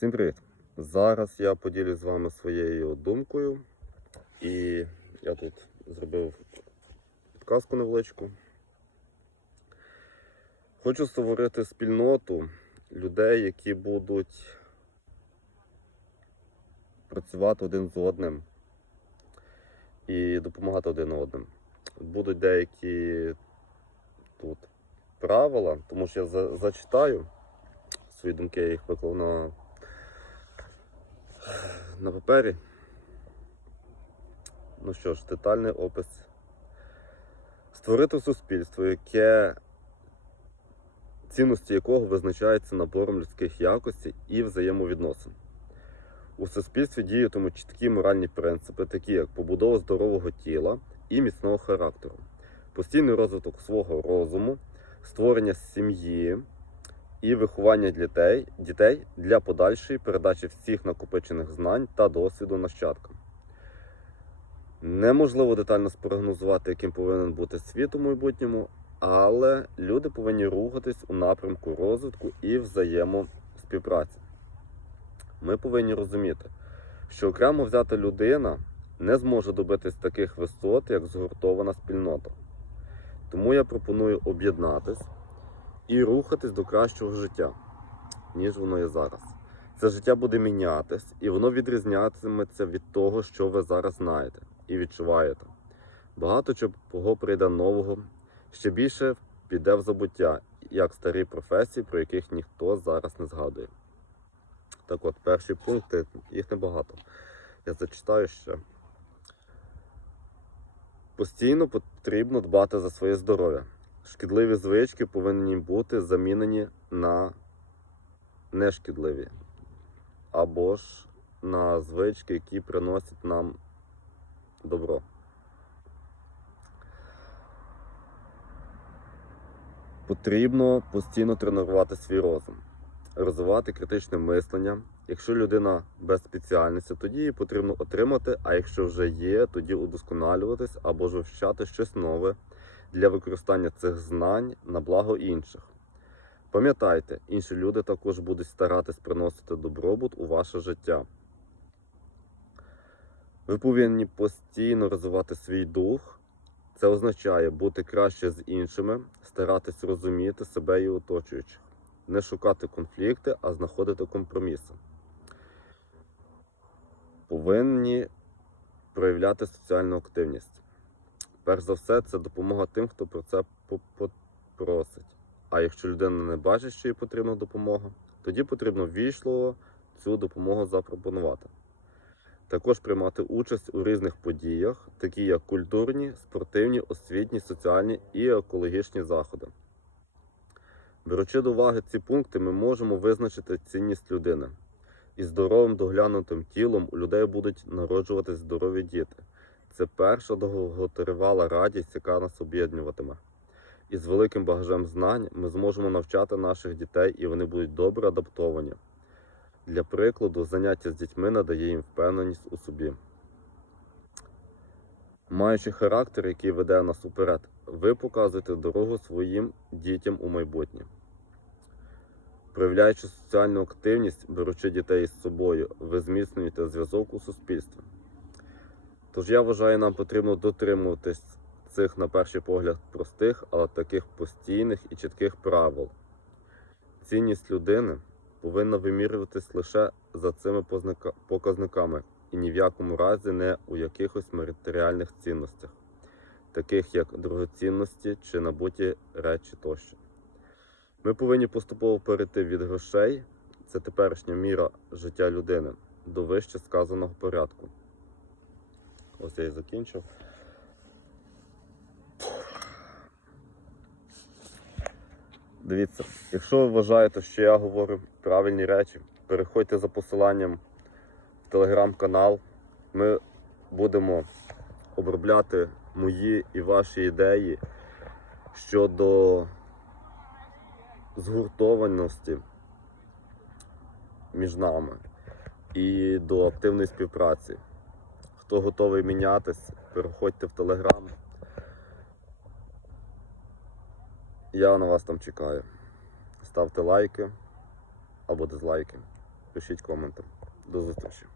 Всім привіт! Зараз я поділюсь з вами своєю думкою. І я тут зробив підказку невеличку. Хочу створити спільноту людей, які будуть працювати один з одним і допомагати один одним. Будуть деякі тут правила, тому що я за- зачитаю свої думки, я їх виклав на, на папері. Ну що ж, детальний опис. Створити суспільство, яке цінності якого визначаються набором людських якостей і взаємовідносин. У суспільстві діятимуть чіткі моральні принципи, такі як побудова здорового тіла і міцного характеру, постійний розвиток свого розуму, створення сім'ї і виховання дітей, дітей для подальшої передачі всіх накопичених знань та досвіду нащадкам. Неможливо детально спрогнозувати, яким повинен бути світ у майбутньому, але люди повинні рухатись у напрямку розвитку і взаємоспівпраці. Ми повинні розуміти, що окремо взята людина не зможе добитись таких висот, як згуртована спільнота. Тому я пропоную об'єднатись і рухатись до кращого життя, ніж воно є зараз. Це життя буде мінятись, і воно відрізнятиметься від того, що ви зараз знаєте і відчуваєте. Багато чого прийде нового, ще більше піде в забуття, як старі професії, про яких ніхто зараз не згадує. Так от, перші пункти, їх небагато. Я зачитаю ще. Постійно потрібно дбати за своє здоров'я. Шкідливі звички повинні бути замінені на нешкідливі. Або ж на звички, які приносять нам добро. Потрібно постійно тренувати свій розум, розвивати критичне мислення. Якщо людина без спеціальності, тоді її потрібно отримати, а якщо вже є, тоді удосконалюватись або ж вивчати щось нове для використання цих знань на благо інших. Пам'ятайте, інші люди також будуть старатись приносити добробут у ваше життя. Ви повинні постійно розвивати свій дух. Це означає бути краще з іншими, старатись розуміти себе і оточуючих, не шукати конфлікти, а знаходити компроміси. Повинні проявляти соціальну активність. Перш за все, це допомога тим, хто про це попросить. А якщо людина не бачить, що їй потрібна допомога, тоді потрібно ввічливо цю допомогу запропонувати. Також приймати участь у різних подіях, такі як культурні, спортивні, освітні, соціальні і екологічні заходи. Беручи до уваги ці пункти, ми можемо визначити цінність людини. І здоровим доглянутим тілом у людей будуть народжуватись здорові діти. Це перша довготривала радість, яка нас об'єднуватиме. І з великим багажем знань ми зможемо навчати наших дітей, і вони будуть добре адаптовані. Для прикладу, заняття з дітьми надає їм впевненість у собі. Маючи характер, який веде нас уперед, ви показуєте дорогу своїм дітям у майбутнє. Проявляючи соціальну активність, беручи дітей з собою, ви зміцнюєте зв'язок у суспільстві. Тож я вважаю, нам потрібно дотримуватись цих, на перший погляд, простих, але таких постійних і чітких правил. Цінність людини повинна вимірюватись лише за цими показниками і ні в якому разі не у якихось матеріальних цінностях, таких як дорогоцінності чи набуті речі тощо. Ми повинні поступово перейти від грошей, це теперішня міра життя людини, до вище сказаного порядку. Ось я і закінчив. Дивіться, якщо ви вважаєте, що я говорю правильні речі, переходьте за посиланням телеграм-канал. Ми будемо обробляти мої і ваші ідеї щодо згуртованості між нами і до активної співпраці. Хто готовий мінятись, переходьте в телеграм. Я на вас там чекаю. Ставте лайки або дизлайки. пишіть коменти. До зустрічі.